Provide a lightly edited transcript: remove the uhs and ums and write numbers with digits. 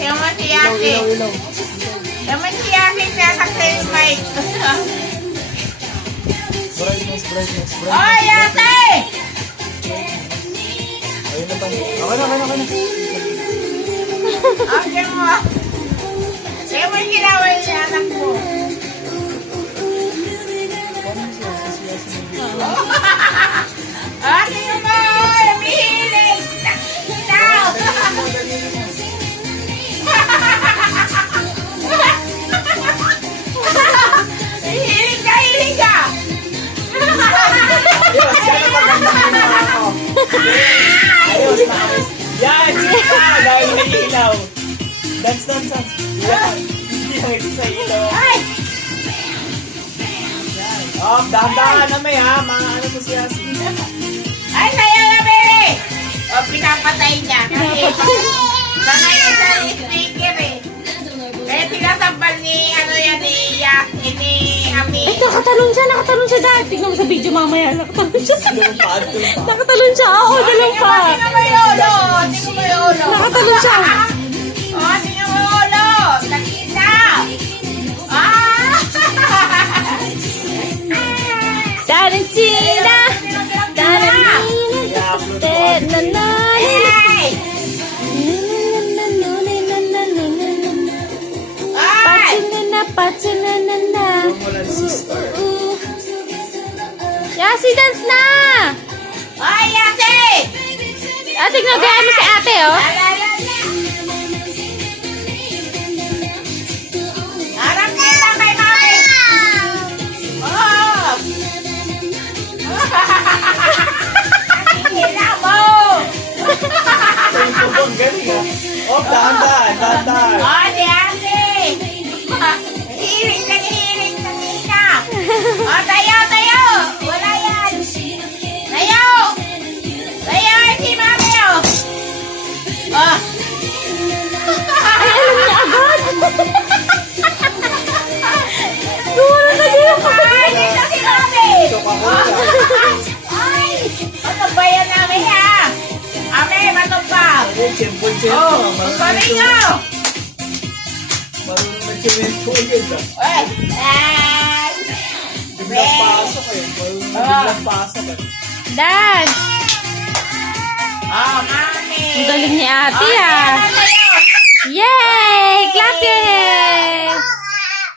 Yaman si Ate. Yaman si Ate siya sa yung mic. Brightness. Oy, Ate! Ayun na tayo. Okay na. Okay mo. Yaman kinawal niya anak mo. Ate mo! Umihilig! Ikaw! Hiling ka! Ayos, yan ang maganda na ako. Ayos. Yan, sika! Dahil may ilaw. Dance. Yan. Hindi sa ilaw. Ay! Oh, dahan-dahan na may ha. Mga ano to siya. Ay, sa'yo na, Bebe! O, pinapatay niya. Kasi, sanay na sa speaker eh. Eh, pinatampal ni, ano yan, ni Ami. Ay, nakatalon siya dahil. Tingnan mo sa video mamaya. Nakatalon siya. Lumpad. Nakatalon siya. Oo, dalawang pa. Tingnan mo yung ulo. Tingnan mo yung ulo. Nakatalon siya. O, tingnan mo yung ulo. Nakita. Ah! Tarantina. Tarantina. Hey! Ay! Patinana. Wala sister. Yasi, dance na! Ay, Ate! Ate, nagayaan mo si ate, oh. Harap kita kay Mami! Oh! Hila mo! Ang galing ha. Oh, dahan-dahan. Oh, si Ate! Hiling kanina! Oh, tayo! Wala yan! Tayo! Ay, si Mami, oh! Oh! Gumana na din ako. Ay, dito si Mami! Ito ka ko Ay! Pagkabayan namin, ha! Ame, matong pa! Siyempre. Oh, ang galing, oh! Marunong nag-chemento agad ha. Ay! Ay! Biglang pasok eh. Biglang pasok eh. Dance. Oh, Mami! Ang galing ni ate, Oh, ah. tayo! Yay! Clap your hands!